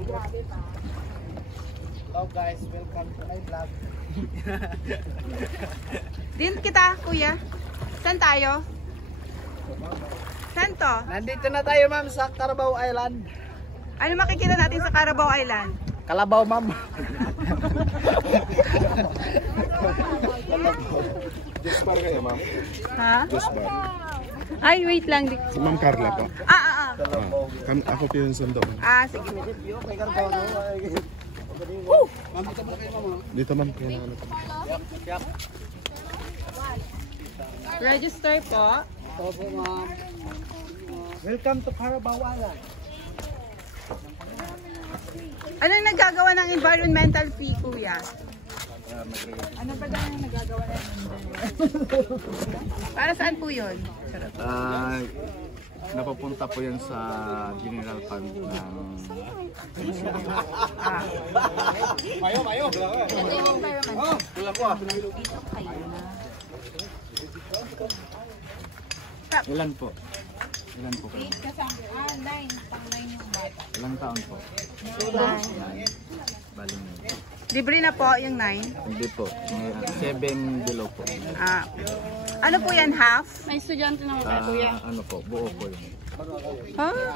Hello guys, welcome to my vlog. Din kita, kuya. Saan tayo? Saan to? Nandito na tayo ma'am sa Carabao Island. Ano makikita natin sa Carabao Island? Kalabaw ma'am. Just bar kayo ma'am? Ha? Just bar. Ay, wait lang. Si Ma'am Carla po. Ako po yung sundo. Sige. Dito ma'am. Register po. Opo ma'am. Welcome to Carabao Island. Anong nagagawa ng environmental fee, kuya? Ano ba daw yung nagagawa na yun? Para saan po yun? Napapunta po yan sa General Fund ng Mayo. Ito yung environment. Wala ko ah. Dito kayo na. Ilan po? Ilan po kayo? 8 kasama. 9. Pang 9 yung bata. Ilang taon po? 9. Bali na. Libre na po yung 9. Hindi po. 7 below po. Ano po yan, half? May estudyante na ako, kuya. Ano po? Buo po yun. Huh?